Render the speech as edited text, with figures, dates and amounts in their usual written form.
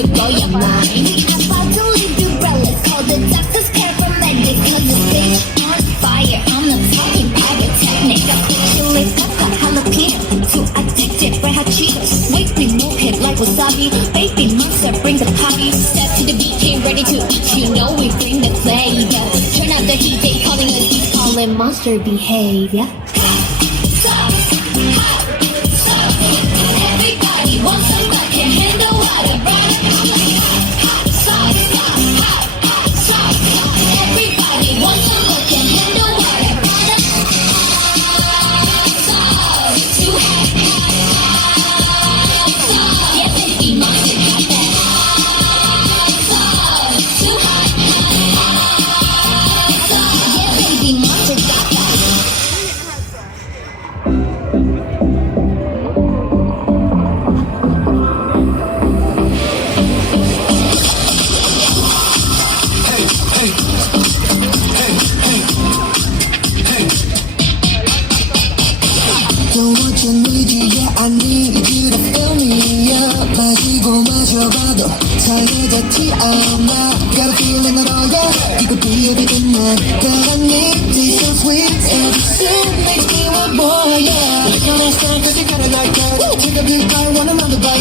to blow your mind. We about to leave you breathless. Call the doctors, paramedics, 'cause this bitch on fire. I'm not talking pyrotechnic. I put you like pepper, jalapeno. Too addicted, red hot Cheetos. Wake me, move hit like wasabi. Baby monster, bring the party. Step to the beat, came ready to eat. You know we bring the flavor. Turn up the heat, they calling us beast, calling monster behavior. Everybody wants somebody can handle water, right? Everybody wants somebody can handle water, right? Too hot. Yeah, baby, monster got that. Too hot. Yeah, baby, monster got that. Don't want you, need you, yeah I need you to fill me up. 마시고 마셔봐도 설레져 튀어나. Got a feeling at all, yeah. 이거 비어비는 날 God I need this so sweet. Every sip makes me want more, yeah. Like your last time 'cause you got it like that. 지금 빛깔 want another bite.